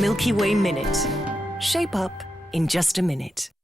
Milky Way Minute. Shape up in just a minute.